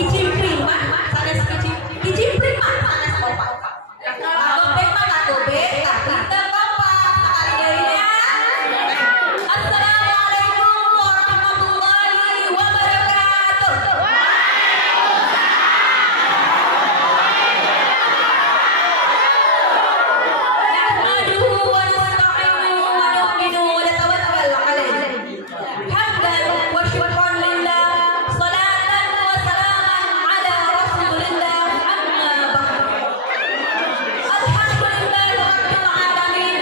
kicimpring mah sanes kicimpring mah sanes kompak. Gobek mah gobek tapi teu kompak sekali deui nya. Assalamualaikum warahmatullahi wabarakatuh. Nahmaduhu wa nasta'inuhu wa nu'minu wa natawakkal 'alaihi. Hamdan wa syukran lillah, salatan wa salaman 'ala rasulillah, amma ba'd. Alhamdulillahi rabbil alamin.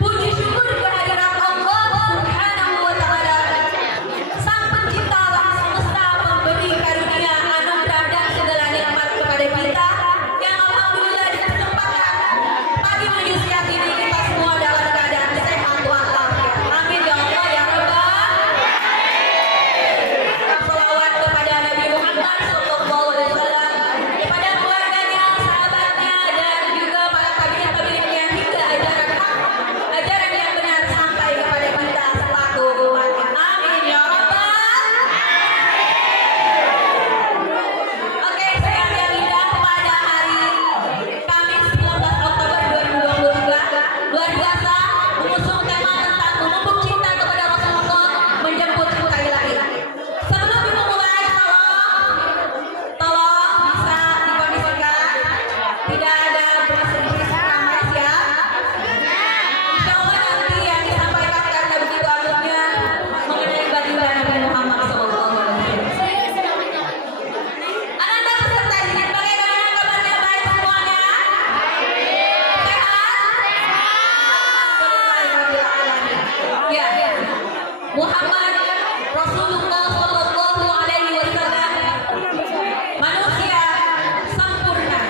Puji syukur kehadirat Allah Subhanahu wa taala, Sang Pencipta alam semesta, pemberi karunia, anugerah dan segala nikmat kepada kita, yang alhamdulillah di kesempatan pagi menuju siang ini kita semua dalam keadaan sehat walafiat. Amin ya Allah ya Rabbal. Salawat kepada Nabi Muhammad sallallahu alaihi wasallam, kepada keluarganya, sahabatnya, dan juga para tabi'in-tabi'innya hingga ajaran yang benar sampai kepada kita selaku umatnya. Amin ya Rabbal. Oke, saya yang indah pada hari Kamis 19 Oktober 2022 luar biasa mengusung tema tentang memupuk cinta kepada Rasulullah, menjemput cinta ilahi. Sebelum dimulai, tolong bisa dikondisikan, tidak ada berisik-berisik ramai, siap? Insya Allah nanti yang disampaikan karena begitu agungnya mengenai baginda Nabi Muhammad SAW. Ananda peserta didik, bagaimana kabarnya? Baik semuanya? Sehat? Ya, Muhammad Rasulullah sallallahu alaihi wasallam manusia sempurna,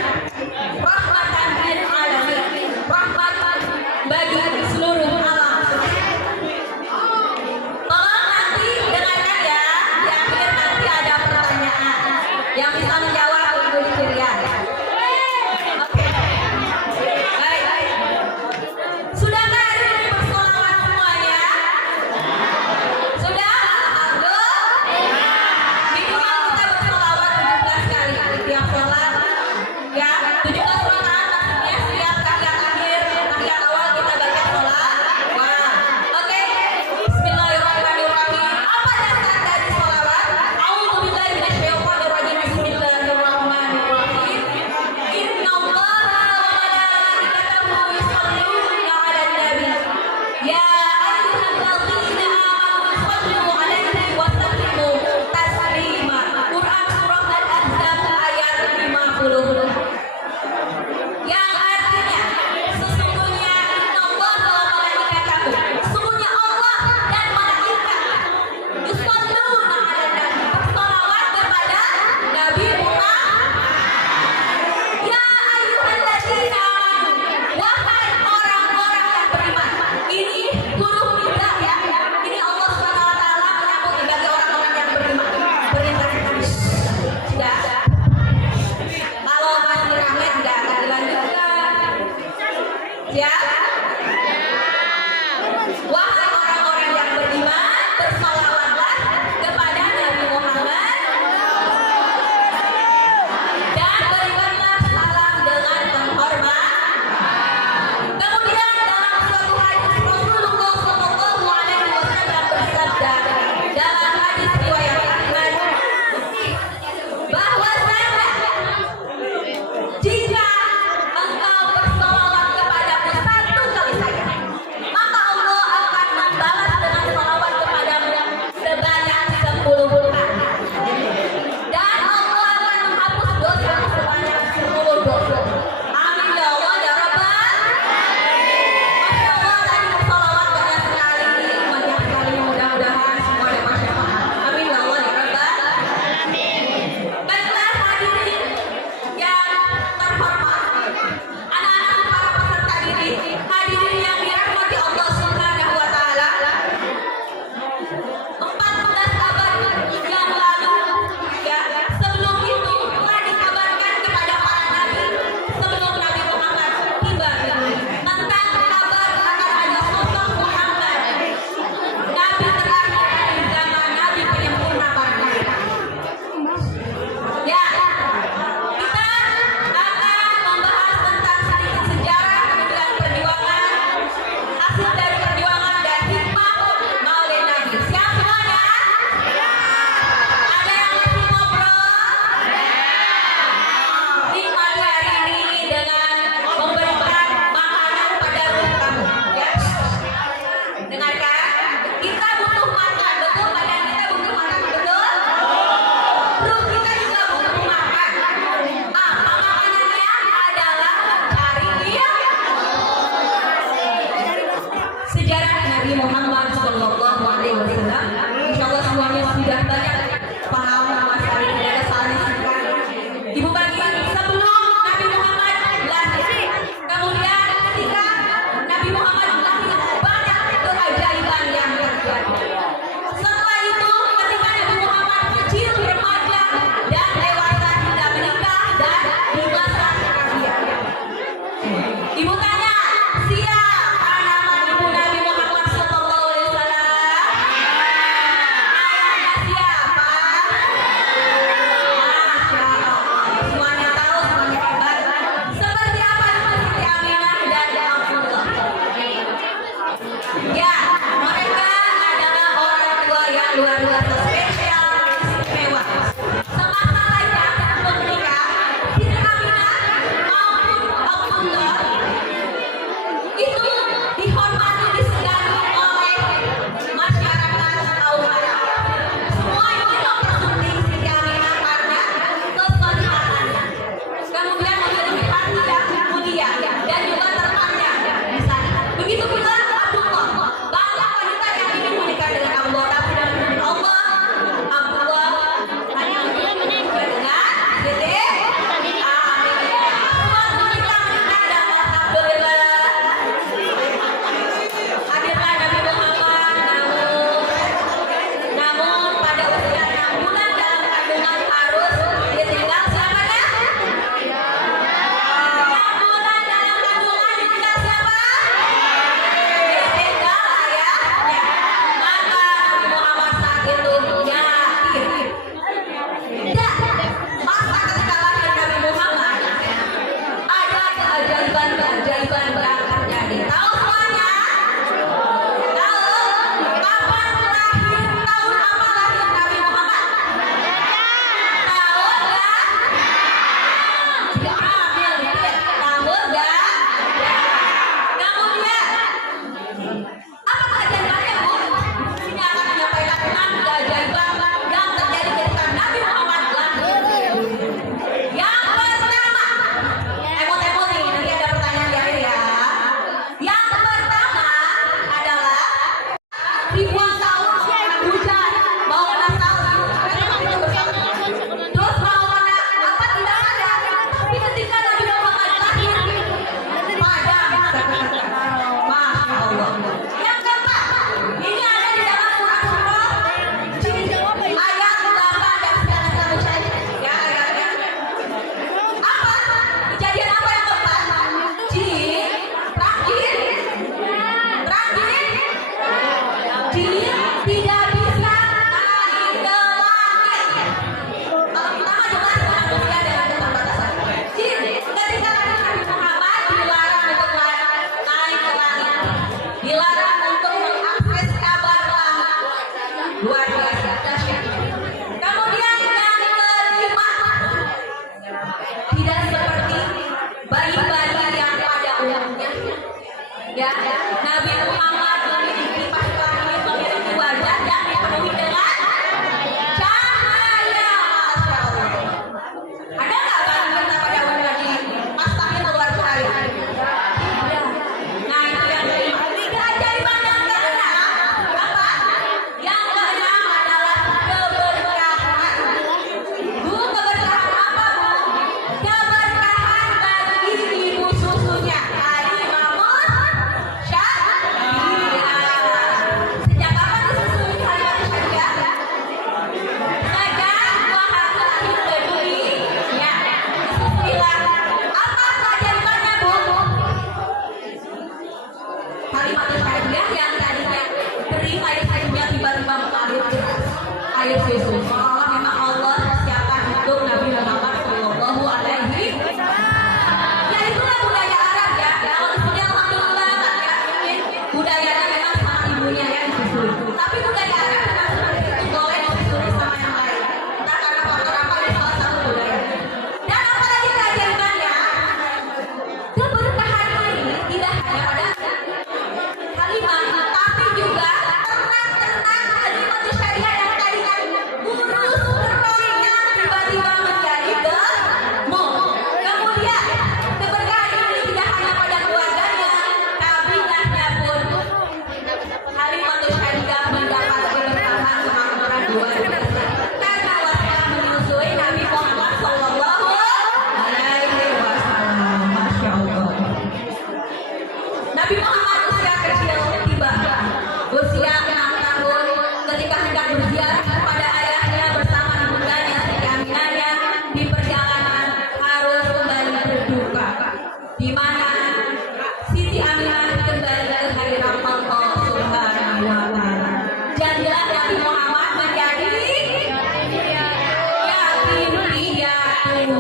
rahmatan lil alamin, rahmat bagi seluruh alam. Tolong nanti dengarkan ya, di akhir nanti ada pertanyaan yang bisa menjawab Ibu Cirian. Oke. Baik. Sudahkah hari ini bersolawat semuanya? Sudah? Alhamdulillah. Minimal kita bersolawat 17 kali tiap sholat. Ya, 17 rakaat maksudnya setiap tahiyat akhir, tahiyat awal kita baca sholat. Wah, oke. Bismillahirrahmanirrahim. Apa dasar dari sholawat? A'udzubillahi minasyaitonir rajim. Bismillahirrahmanirrahim. Innallaha wa malaikatahu yusholluna 'alan nabi. Ya ayyuhalladzina amanu shollu 'alaihi wa sallimu taslima. Quran surah Al-Ahzab ayat 50. Yang artinya sesungguhnya innallaha wa malaikatahu, sesungguhnya Allah dan malaikat yusholluna 'alan nabi, bersolawat kepada Nabi Muhammad. Ya ayyuhalladzina amanu, wahai orang-orang yang beriman. Ini huruf nida ya. Ini Allah Subhanahu wa taala menyambut bagi orang-orang yang beriman. Perintah sudah. Kalau masih rame tidak akan dilanjutkan. Siap? Wahai orang-orang yang beriman, bersolawatlah kepada Nabi Muhammad dan berikanlah salam dengan penghormat. Kemudian dalam suatu hadis Rasulullah sallallahu alaihi wasallam bersabda dalam hadis riwayat Ahmad bahwasanya jika engkau bersolawat kepadaku satu kali saja, maka Allah akan membalas dengan solawat kepadamu sebanyak 10 kali. Dan Allah akan menghapus dosa sebanyak 10 dosa. Amin ya Allah ya Rabbal. Masya Allah, tadi bersolawat banyak sekali, mudah-mudahan semua ada masyarakat. Amin ya Allah ya Rabbal. Baiklah hadirin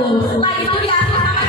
Setelah itu diasuh sama